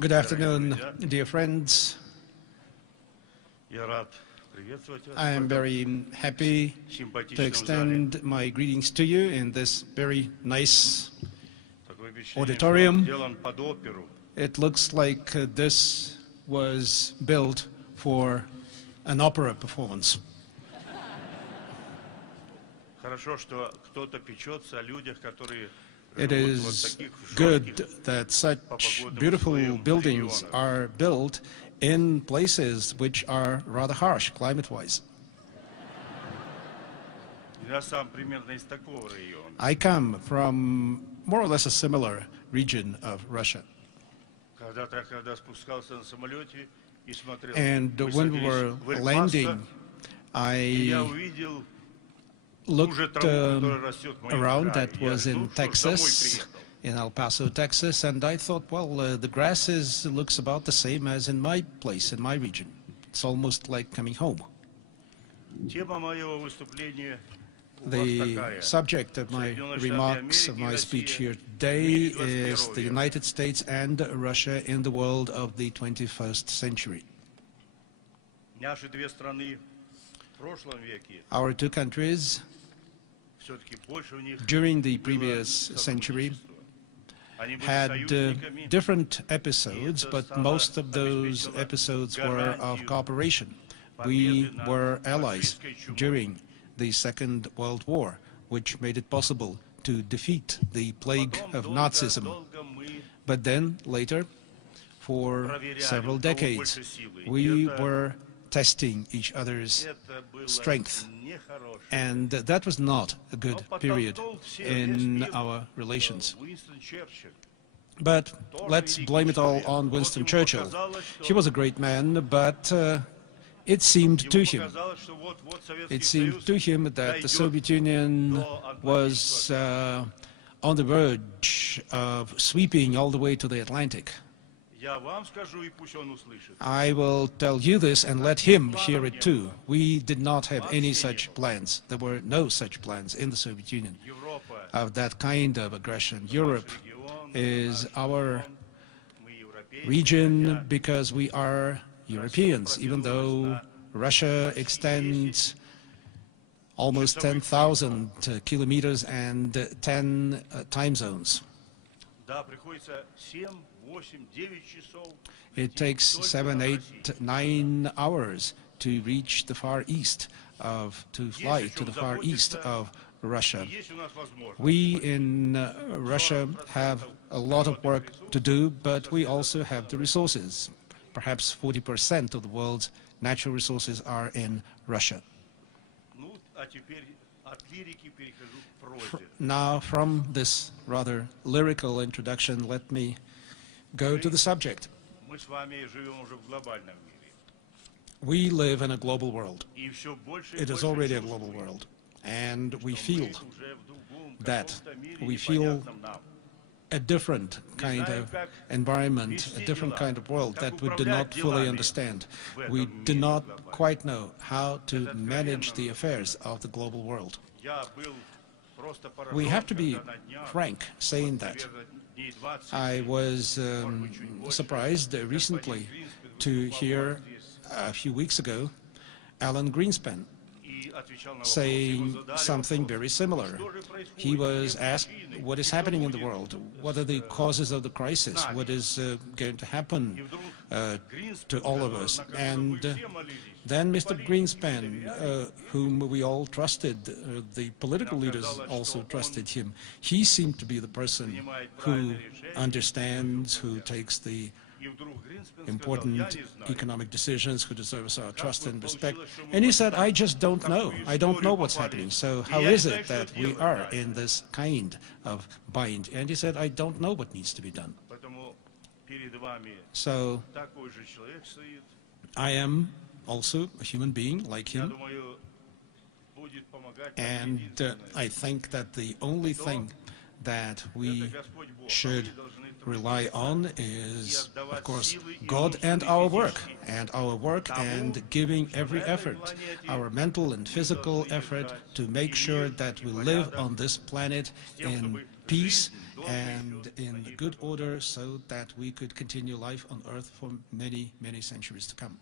Good afternoon, dear friends. I am very happy to extend my greetings to you in this very nice auditorium. It looks like this was built for an opera performance. It is good that such beautiful buildings are built in places which are rather harsh climate-wise. I come from more or less a similar region of Russia. And when we were landing, I looked around. That was in Texas, in El Paso, Texas, and I thought, well, the grass looks about the same as in my place, in my region. It's almost like coming home. The subject of my remarks, of my speech here today, is the United States and Russia in the world of the 21st century. Our two countries, during the previous century, had different episodes, but most of those episodes were of cooperation. We were allies during the Second World War, which made it possible to defeat the plague of Nazism. But then, later, for several decades, we were testing each other's strength. And that was not a good period in our relations. But let's blame it all on Winston Churchill. He was a great man, but it seemed to him that the Soviet Union was on the verge of sweeping all the way to the Atlantic. I will tell you this and let him hear it too. We did not have any such plans. There were no such plans in the Soviet Union of that kind of aggression. Europe is our region because we are Europeans, even though Russia extends almost 10,000 kilometers and 10 time zones. It takes 7, 8, 9 hours to reach the far east to fly to the far east of Russia. We in Russia have a lot of work to do, but we also have the resources. Perhaps 40% of the world's natural resources are in Russia. Now, from this rather lyrical introduction, let me go to the subject. We live in a global world. It is already a global world. And we feel that. We feel a different kind of environment, a different kind of world that we do not fully understand. We do not quite know how to manage the affairs of the global world. We have to be frank saying that. I was surprised recently to hear a few weeks ago Alan Greenspan saying something very similar. He was asked what is happening in the world, what are the causes of the crisis, what is going to happen to all of us. And then Mr. Greenspan, whom we all trusted, the political leaders also trusted him. He seemed to be the person who understands, who takes the important economic decisions, who deserves our trust and respect. And he said, I just don't know. I don't know what's happening. So how is it that we are in this kind of bind? And he said, I don't know what needs to be done. So I am also a human being like him. And I think that the only thing that we should rely on is, of course, God and our work, and giving every effort, our mental and physical effort, to make sure that we live on this planet in peace, and in good order so that we could continue life on Earth for many, many centuries to come.